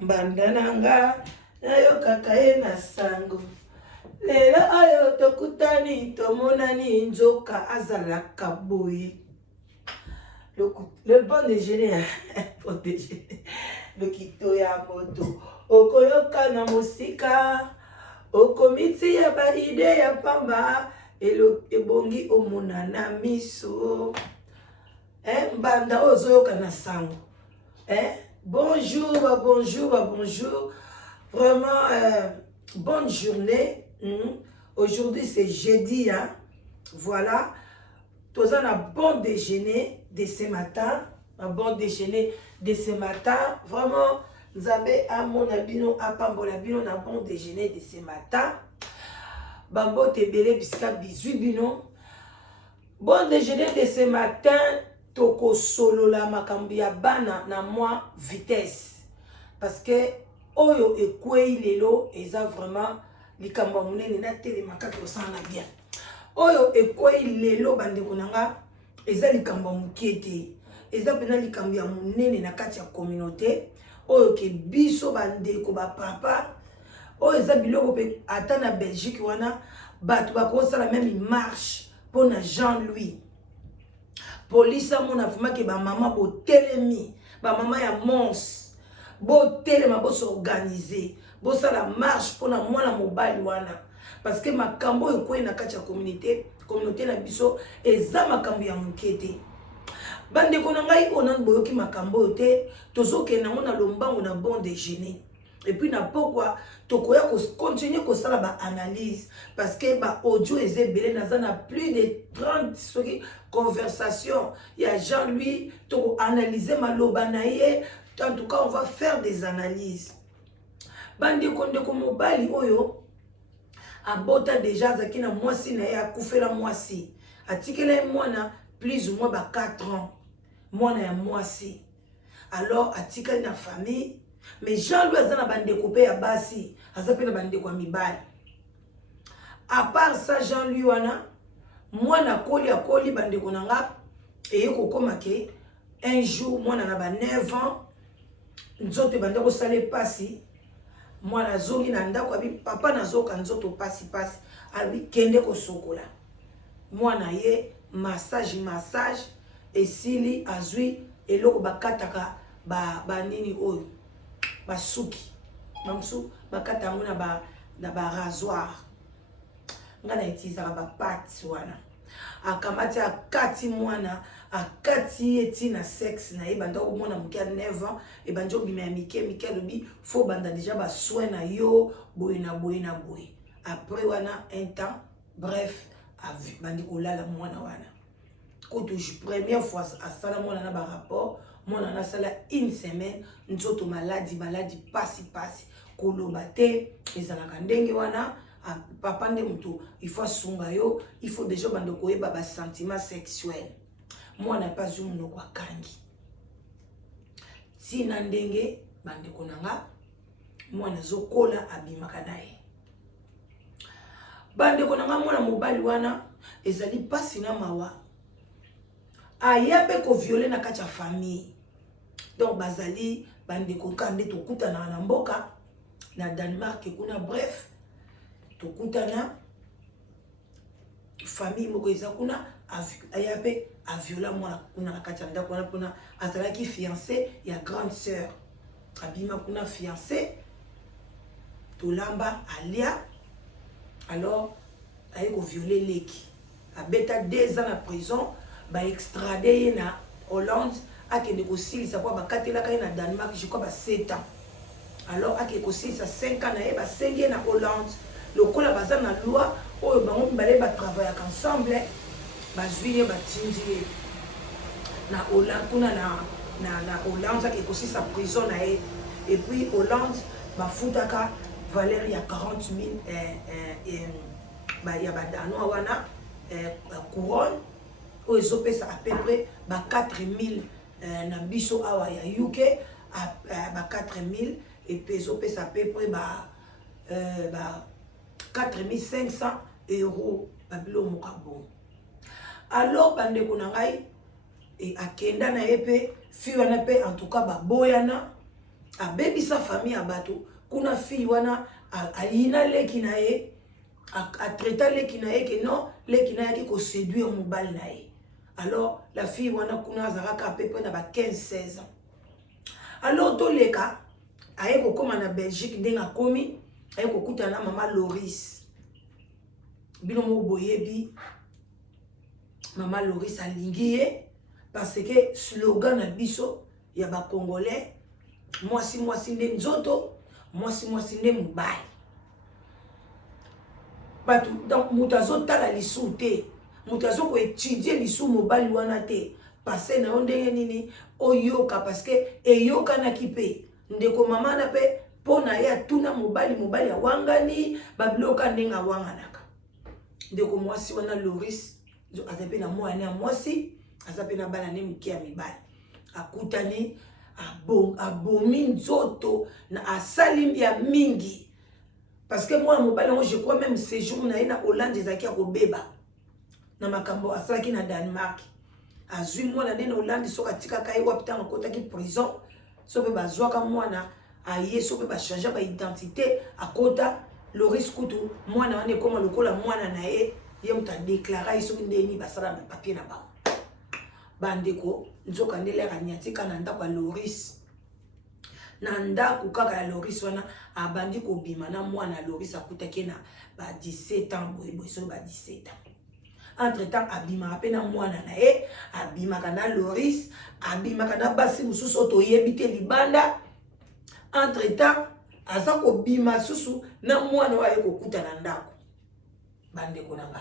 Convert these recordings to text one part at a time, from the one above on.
Bandananga nayo kakaye na sango. Lelo oyo tokutani tomonani nzoka azalaka boye. Le bon déjeuner, bon déjeuner. Le kito ya moto. Okoyoka na musika. Okomiti ya ba ide ya pamba. Ebongi omonana miso. Mbanda ozoyoka na sango. Bonjour, bonjour, bonjour. Vraiment, bonne journée. Aujourd'hui, c'est jeudi. Hein? Voilà. Tous un bon déjeuner de ce matin. Un bon déjeuner de ce matin. Vraiment, vous avez à mon abino, à Pambolabino, un bon déjeuner de ce matin. Bambo tebele biska bisu bino. Bon déjeuner de ce matin. Toko solo la makambia bana na moi vitesse. Parce que oyo ekwei lelo eza vraiment likamba munene na tele makaka osana bien. Oyo ekwei lelo bandeko nanga eza likamba mukete. Eza pena likamba munene na kati ya communauté. Oyo ke biso bandeko ba papa. Oyo eza biloko pe ata na Belgique wana batu bakosala même marche pour na Jean-Louis. Police a mon afuma que ba maman bo telemi, ba maman ya mons, bo telema bo s'organiser, bo sa la marche pour na mwana mobali wana. Parce que makambo ekwe na kati ya communauté na biso eza makambo ya mukete. Bande ko na ngai onan boyoki makambo te, tozoke na ngona lombango na bon déjeuner. Et puis na pourquoi tokoya ko continuer ko sala ba analyse parce que ba audio eze belé na plus de 30 conversations. Il y a Jean-Louis to analyser maloba na ye. En tout cas, on va faire des analyses. Bandi konde ko mobali oyo abota déjà zakina mwasi na ya kufela mwasi. Atikela mwana plus ou moins ba 4 ans. Mwana ya mwasi. Alors atikela na famille. Mais Jean-Louis a bande coupé à basi, a zappé la bande kwa mibali. À part ça, Jean-Louis wana, moi na koli bande konanga, et yoko komake, un jour, moi na ba 9 ans, nzoto bande ko sale pasi, moi na zongi na ndako abi papa na zoka nzoto pasi, abi kende ko sokola. Moi na ye massage, et sili azui, et loko bakataka ba nini oyo. Basuki mamsu bakata ngona ba rasoir ngana itizaka ba pati wana akamati akati mwana akati eti na sexe na ebanda ko mona mukia 9 ans e banjo bima ya mike lobi fo banda déjà ba soin na yo boye na boye après wana un temps bref bandi kolala mwana wana ko touche première fois à sala mwana na ba rapport. Mon a sala une semaine, nous sommes maladie, passi, koloba te, les alakandenge wana, papa ndemuto, il faut sungayo, il faut déjà bandokoye baba sentiment sexuel. Moi n'a pas eu mon kwa kangi. Si nandenge, bandeko nanga, moi na zokola abimaka nae. Bandeko nanga mwana mobali wana, ezali pasi na mawa. Ayabe ko violer na kati ya famille. Donc bazali bandeko kande tokutana na mboka na Danemark kuna bref tokutana famille moko eza kuna ayabe aviola mwana kuna na kati ya ndako wana kuna azalaki fiancé ya grande sœur abima kuna fiancé tolamba alia alors aye ko violer leki abeta 2 ans na prison ba extradé na Hollande akende kosilisa kwa bakatela kai na Danemark je crois ba 7 ans. Alors akende kosilisa 5 ans na ye ba sengie na Hollande lokola baza na loi oyo bango mbale ba travailler ensemble ba juillet ba tinji na Hollande kuna na Hollande akende kosilisa prison na ye et puis Hollande ba futaka valeur ya 40 000 ba ya ba danois wana couronne oyo ezopesa à peu près ba 4 000 na biso awa ya UK ba 4 000 et puis ezopesa à peu près ba 4 500 euros babilo mokabo. Alors bandeko na ngai et akenda na yepe fi wana pe en tout cas ba boyana a baby sa famille a bato kuna fille wana a ina leki na ye a traiter leki na ye que non leki na ye ko séduire mobali na ye. Alors la fille wana kuna azalaka à peu près na ba 15-16 ans. Alors to leka aye ko koma na Belgique ndenga komi aye ko kutana maman Loris bino mo boyebi maman Loris alingi ye parce que slogan na biso ya ba congolais mwasi nde nzoto mwasi nde mobali bato donc mutazo tala lisu te mutazo ko étudier lisu mobali wana te parce na ndenge nini oyoka parce que eyoka na kipe ndeko mama na pe pona ya tuna mobali awangani babiloka ndenga wanganaka ndeko mwasi wana Loris azape na mwana ya mwasi azape na bana ne mkia mibali akutani abomi nzoto na asali ya mingi parce que moi mobali je crois même séjour na ina Hollande ezaki ya kobeba na makambo asalaki na Danemark azui mwana na Hollande soka tika kai wapita ngota ki prison so be bazwaka mwana aye so be ba changer ba identité akota Loris Kutu mwana wane koma lokola mwana na ye muta déclarer so ndeni basala na papier na ba bandeko nzoka ndele kanyatika na ndako ya Loris na ndako kaka ya Loris wana abandi ko bima na mwana Loris akutaki na ba 17 ans boye so ba 17 ans. Entre temps abima apena mwana na ye abima kana Loris abima kana basi mususu to yebite libanda. Entre temps aza ko bima susu na mwana wa ye ko kuta na ndako bandeko nanga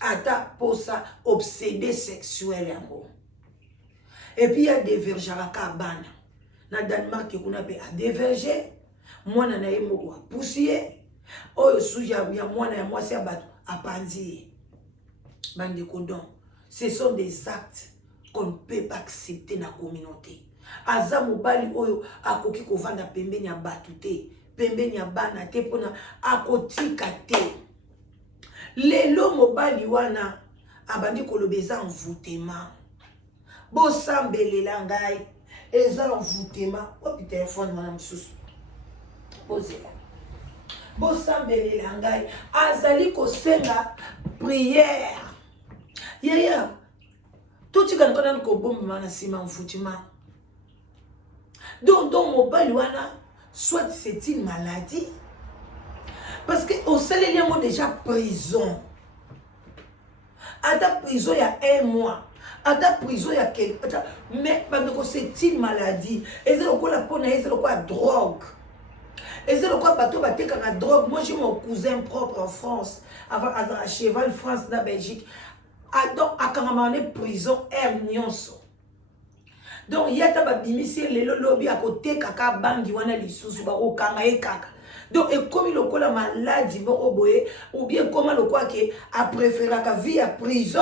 ata posa obsédé sexuel yango. Et puis il y a des vergeraka bana na Danemark kuna pe a déverger mwana na ye moko a poussier oyo suja ya mwana ya mwasi ya bato apanzi bandeko. Donc ce sont des actes qu'on ne peut pas accepter na communauté. Aza mobali oyo akoki kovanda pembeni ya bato te pembeni ya bana te pona akotika te. Lelo mobali wana abandi kolobeza envoûtement bosambelela ngai eza envoûtement opi téléphone wana mususu bozela bosambelela ngai azali kosenga prière yaya totika nkona kobomba na sima envoûtement donc mobali wana soit c'est une maladie parce que au salaire il y a déjà prison à ta prison il y a 1 mois à ta prison il y a quelque mais c'est une maladie et c'est le la pona c'est le quoi drogue et c'est le quoi bateau bateau quand la drogue. Moi j'ai mon cousin propre en France avant à Cheval France na Belgique donc à Karamane prison nyonso. Donc il y a ta babimisi le lobby à côté kaka bangi wana lisusu ba ko kanga e kaka. Donc et comme il a la maladie ou bien comment le quoi que a préféré la vie à prison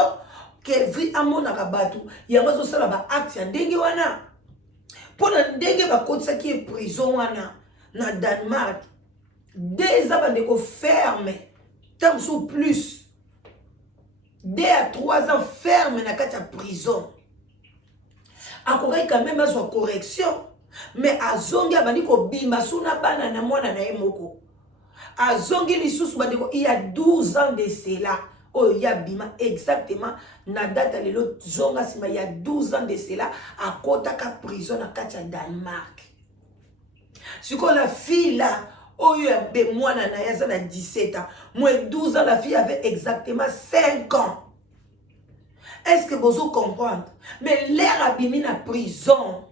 que vie à mon arabatou il y a pas ça là acte ya ndenge wana pour la ndenge ba côté ça qui est prison wana na Danemark des abandés ko ferme tant sous plus 2 à 3 ans ferme na kati ya prison encore quand même à son correction. Mais azongi abandi ko bimba suna bana na mwana na emoko azongi lisusu bandeko il y a 12 ans de cela oh il y a bima exactement na date lelo zonga sima il y a 12 ans de cela à kota ka prison na kati ya Danemark. Siko la fille là oh il y a mwana na yaza na 17 ans moins 12 ans la fille avait exactement 5 ans. Est-ce que vous comprenez? Mais l'air abimi na prison.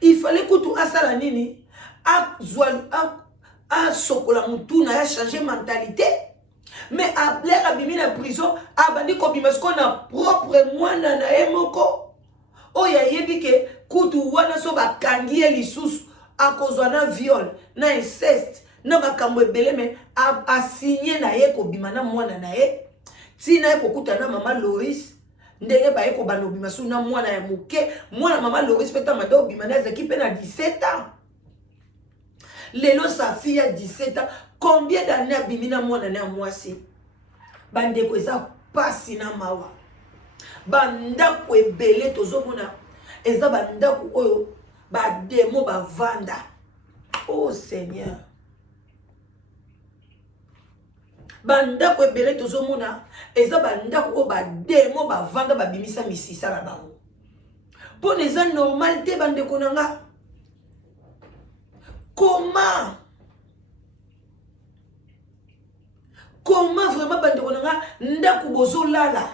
Il fallait que tout asala nini a sokola mutuna ya changer mentalité. Mais à l'air abimi na prison abandi ko bima ko na propre mwana na emoko. Oya yebi ke kutu wana so ba kangie lisusu akozwa na viol na inceste na makambo ebele me a signé na ye ko bima na mwana na ye. Tina ye kokuta na mama Loris ndenge ba ye ko banobima su na mwana ya muke mwana mama Loris peta mado bima na zaki pe na 17 ans. Lelo sa fille a 17 ans. Combien d'années abimina mwana na mwasi? Bandeko eza pasi na mawa. Bandako ebele tozomona eza bandako oyo ba démo ba vanda. Oh Seigneur. Banda ko ebele tozomona eza banda ko ba démo ba vanda ba bimisa misisa na bango. Pour les gens normalité bande konanga. Comment vraiment bande konanga ndaku bozo lala.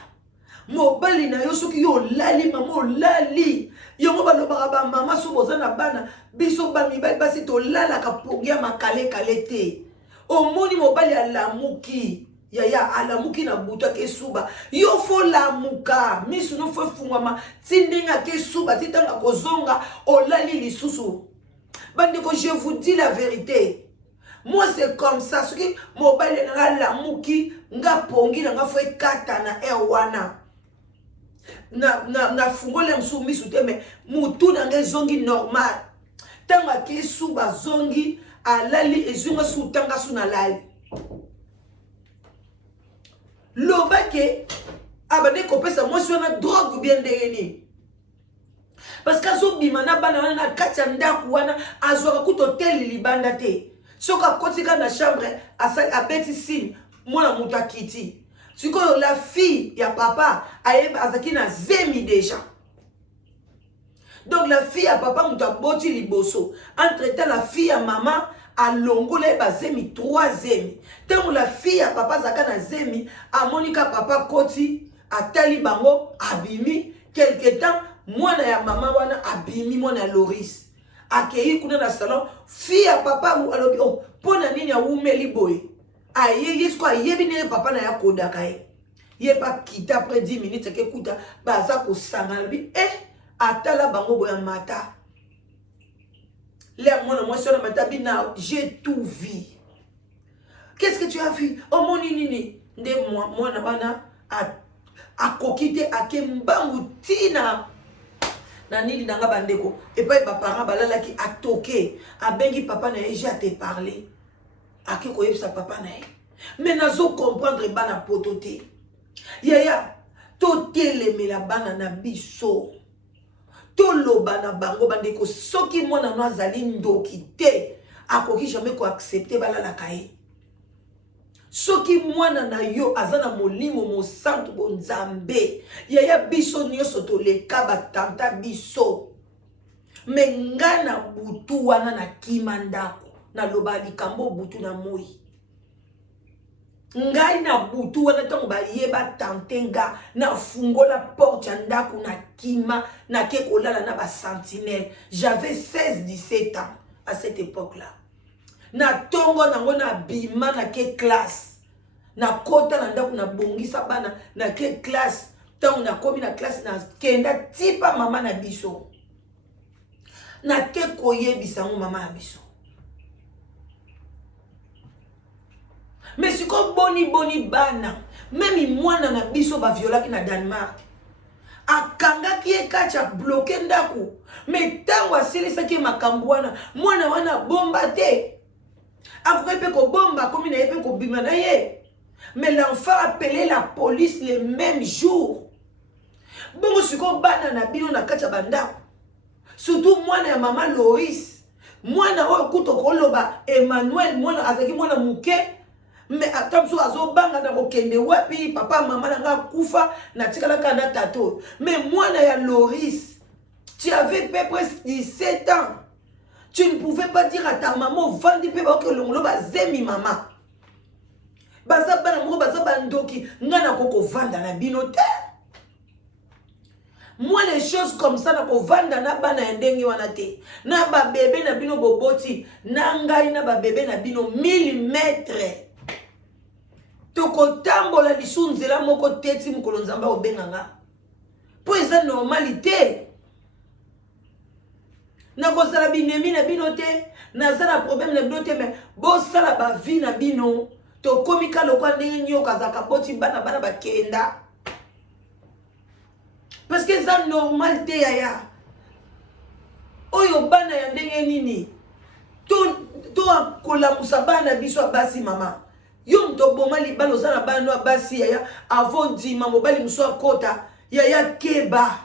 Mobali na yo soki yo lali mama lali. Yo mo balobaka ba mama so boza na bana biso ba mibali basi to lala ka pogia makale kalete. Omoni mobali alamuki. Yaya alamuki na buta ke suba. Yo fo lamuka. Misu no fo fungama. Tindinga ke suba. Titanga kozonga. Olali lisusu. Bandeko, je vous dis la vérité. Moi c'est comme ça. Ce qui mobali nga lamuki. Nga pongi nga fo kata na ewana. Na fungole msu misu te me. Mutu na nge zongi normal. Tanga ke suba zongi. Alali ezunga su tanga su na lali. Lobake abane kopesa moi sur na drogue ou bien ndeni. Parce que zo bimana bana na kacha ndaku wana azwaka kuto hotel libanda te. Soka kotika na chambre a beti signe mona muta kiti. Siko la fille ya papa ayeba azaki na zemi déjà. Donc la fille à papa muta boti liboso. Entre-temps la fille à maman a longole ba zemi troisième. Tant la fille à papa zaka na zemi a Monica papa koti a tali bango abimi quelque temps mwana ya maman wana abimi mwana Loris. Akei kuna na salon fille à papa ou alobi oh pona nini ya umeli boy. Aye yesko ayebi ne papa na ya kodaka e. Ye pa kita après 10 minutes ke kuta baza ko sanga bi atala bango boya mata. L'air moi sur la matabina, j'ai tout vu. Qu'est-ce que tu as vu? Oh mon nini, de moi na a kokite a kembangu tina. Na nini nanga bandeko. Et pas ba parents balala ki a toqué. A bengi papa na j'ai te parler. A ke koyeb sa papa na. Mais nazo comprendre bana potote. Yaya, totele me la bana na biso. Toloba na bango bandeko soki mwana no azali ndoki te akoki jamais ko accepter balala kae. Soki mwana na yo azana molimo mo santo bonzambe yaya biso nyoso toleka batanta biso mengana butu wana na kimandako na loba likambo butu na moi. Ngai na butu wana tango ba yeba tantenga na fungola porte ya ndako na kima na ke kolala na ba sentinelle. J'avais 16-17 ans à cette époque-là. Na tongo nango na bima na ke classe. Na kota na ndako na bongisa bana na ke classe. Tango na komi na classe na kenda tipa mama na biso. Na ke koyebisa ngo mama na biso. Mais si comme boni bana, même mwana na biso ba violaki na Danemark. Akanga ki ekacha bloqué ndako. Mais tango asilisa ki makambwana, mwana wana bomba te. Akope ko bomba komi na yepe ko bima na ye. Mais l'enfant appelait la police le même jour. Bongo siko bana na bino na kacha bandako. Surtout mwana ya mama Loris. Mwana oyo kuto koloba Emmanuel mwana azaki mwana muke. Mais attention azo banga na kokende wapi papa maman nga kufa na tikala kana tato. Mais moi na ya Loris, tu avais presque 17 ans. Tu ne pouvais pas dire à ta maman vandi pe ba ke longolo ba zemi mama. Baza bana mo baza bandoki ngana koko vanda na bino te. Moi les choses comme ça na ko vanda na bana ndengi wana te. Na ba bébé na bino boboti, na ngai na ba bébé na bino millimètres. Toko tambola lisunzela moko teti mukolo nzamba obenganga. Po eza normalité. Na kozala binemi na bino te, na zala problème na bino te mais bo sala ba vie na bino, to komika lokwa ndenge nyoka zaka boti bana bakenda. Parce que ça normalité yaya. Oyo bana ya ndenge nini? To akola musabana biso basi mama. Yo mto boma libalo zana bano basi yaya avant dima mobali muso akota yaya keba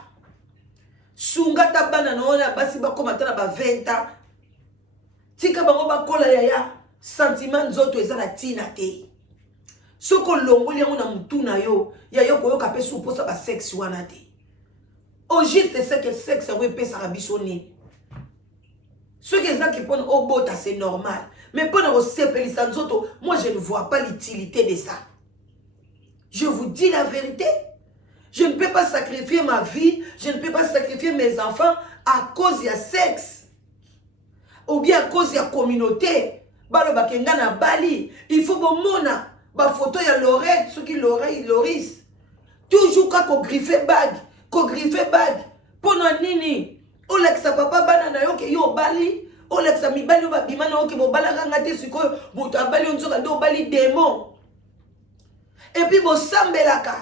sunga ta bana na ona basi ba koma ta na ba 20 ans tika bango ba kola ya sentiment nzoto ezala tina te soko longoli yango na mutu na yo ya yo koyoka pe suposa ba sexe wana te au juste c'est que sexe oui pesa rabisoni ce que ça qui pone au bota c'est normal mais pour nous sepelisa nzoto moi je ne vois pas l'utilité de ça. Je vous dis la vérité. Je ne peux pas sacrifier ma vie, je ne peux pas sacrifier mes enfants à cause de sexe. Ou bien à cause de la communauté. Balo bakenga na Bali, il faut bon mona, ba photo ya l'oreille, ceux qui l'oreille, Loris. Toujours quand ko griffe bag, Pona nini, Olexa papa bana na yo ke yo Bali, Olexa mi Bali ba bimana yo ke bo bala ranga te siko, moto Bali on soka do Bali démon. Et puis bo sambelaka.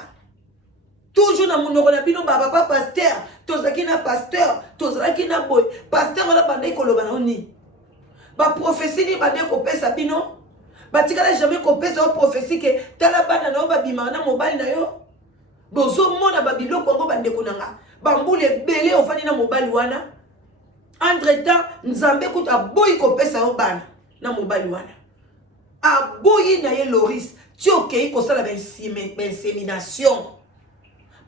Toujours na monoko na bino ba papa pasteur, tozaki na pasteur, tozaki na boy, pasteur wala bande ko loba na ni. Ba prophétie ni bande ko pesa bino. Ba tikala jamais ko pesa o prophétie ke tala bana na ba bima na mobile na yo. Bozo mona ba biloko ngo bande ko nanga. Ba mbule belé ofani na mobile wana. Entre temps nzambe kuta boy ko pesa o bana na mobile wana. A boyi na ye Loris, ti okei ko sala ba insémination.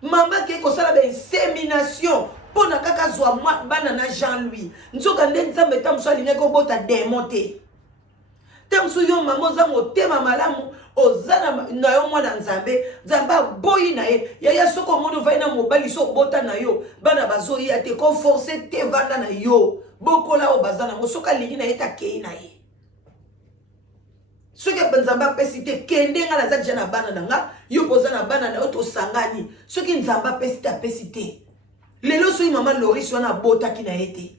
Maman qui est comme ça la insémination pour na kaka zwa mwa bana na Jean-Louis nzoka nde nzambe tamso alinga ko bota démonter tamso yo maman za motema malamu ozana na yo mwana nzambe nzamba boyi na ye ya soko mono vai na mobali so bota na yo bana bazo ya te ko forcer te vanda na yo bokola o bazana mosoka lingi na ye ta kei na ye. Ce que Benzamba pesite kende nga na zadja na bana nanga yo poza na bana na oto sangani ce que Nzamba pesite pesite lelo so mama Loris wana bota ki na ete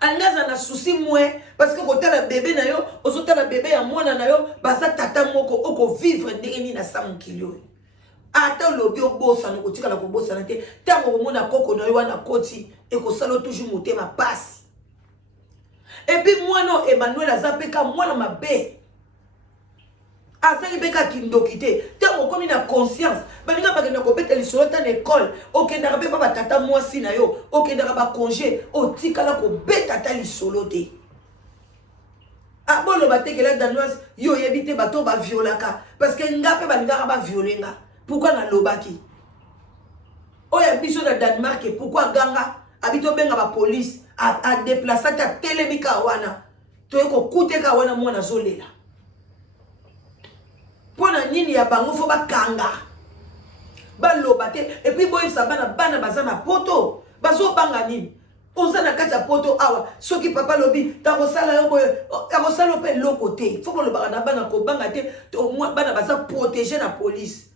angaza na souci mwe parce que kotala bébé na yo ozotala bébé ya mwana na yo baza tata moko oko vivre ndenge ni na samukilio ata lobi obosa no kotika la kobosa na te tango komona koko na yo wana koti e ko salo toujours motema passe. Et puis moi non Emmanuel azapeka mwana mabe azali beka kindokite tango komi na conscience baninga bakenda ko beta lisolo ta na école okenda be baba tata mwasi na yo okenda ba congé otikala ko beta ta lisolo te abolo batekela danoise yo yebite bato ba violaka parce que ngape baninga ba violenga pourquoi na lobaki oya biso na Danemark pourquoi ganga abito benga ba police a déplacer ta télémika wana toyeko kuteka wana mwana zolela pona nini ya bango fo bakanga baloba te et puis boy sa bana bazana poto bazo banga nini ozana kata poto awa soki papa lobi ta kosala yo boy ta kosala pe loko te fo ko loba na bana ko banga te to mwa bana baza protéger na police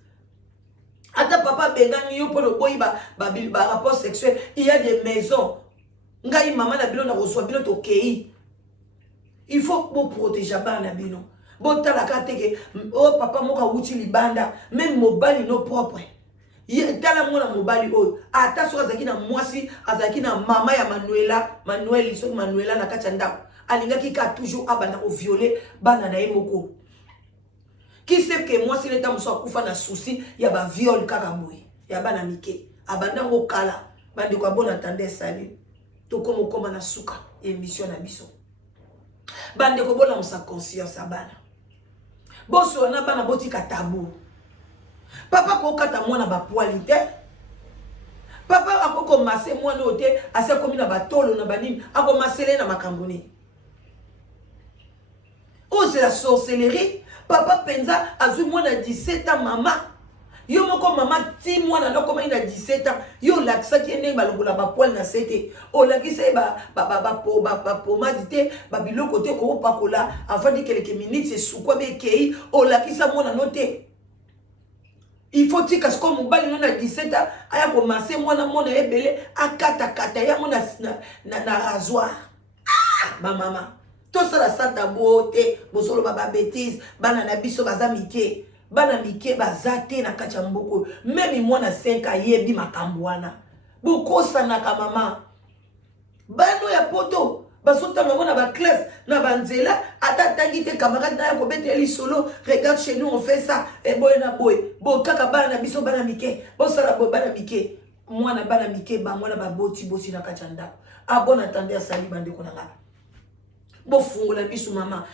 ata papa bengani yo polo boy ba rapport sexuel il y a des maisons ngai maman na bino na reçoit bino to kei il faut pour protéger bana bino botala kateke oh papa moka wuti libanda même mobali no propre ye tala mona mobali oyo ata so azaki na mwasi azaki na mama ya Manuel so Manuela na kati ndako alingaki ka toujours abanda ko violer bana na ye moko qui sait que mwasi leta muso akufa na souci ya ba viol kaka boy ya bana mike abanda ngo kala bandi kwa bona tande salut to komo koma na suka émission na biso bande ko bona musa conscience abana boso na bana botika tabou papa ko kata mwana ba poili te papa akoko masse mwana ote ase komi na batolo na banini ako masele na makamboni oh c'est la sorcellerie papa penza azui mwana 17 ans mama yo moko mama ti mwana na koma ina 17 ans yo lakisa kiende balongola ba poil na sete o lakisa ba pomade te ba biloko te ko pakola avant de quelques minutes c'est sukwa be kei o lakisa mwana note il faut tika sko mobali na 17 ans aya ko masser mwana ebele akata ya mwana na rasoir ba mama to sala santa bote bosolo ba bêtise bana na biso bazamike bana mike bazate na kacha mboko même mwana 5 ayebi makambo wana bokosa na ka mama bano ya poto basotanga mona ba classe na banzela ata tangi te camarade na ko beteli solo regarde chez nous on fait ça et boy na boy bo kaka bana biso bana mike bo sala bo bana mike moi na bana mike ba moi na ba boti na kachanda a bon attendez asali bande konanga bo fungola bisu mama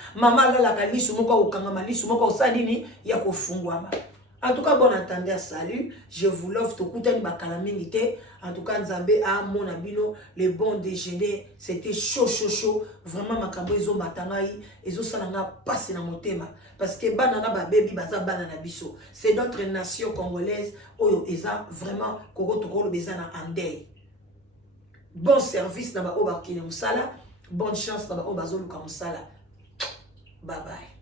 la ka lisu moko okanga malisu moko osalini ya ko fungwama. En tout cas, bon attendez, salut. Je vous l'offre tout coup de bakalamingité. En tout cas, Nzambe a mon abino le bon déjeuner. C'était chaud. Vraiment, ma kambo ils ont matangai, ils ont salanga passé dans mon thème. Parce que banana ba baby baza banana biso. C'est notre nation congolaise. Oyo eza vraiment koko tokolo bezana andei. Bon service na ba oba kine musala. Bonne chance na ba oba zoluka musala. Bye bye.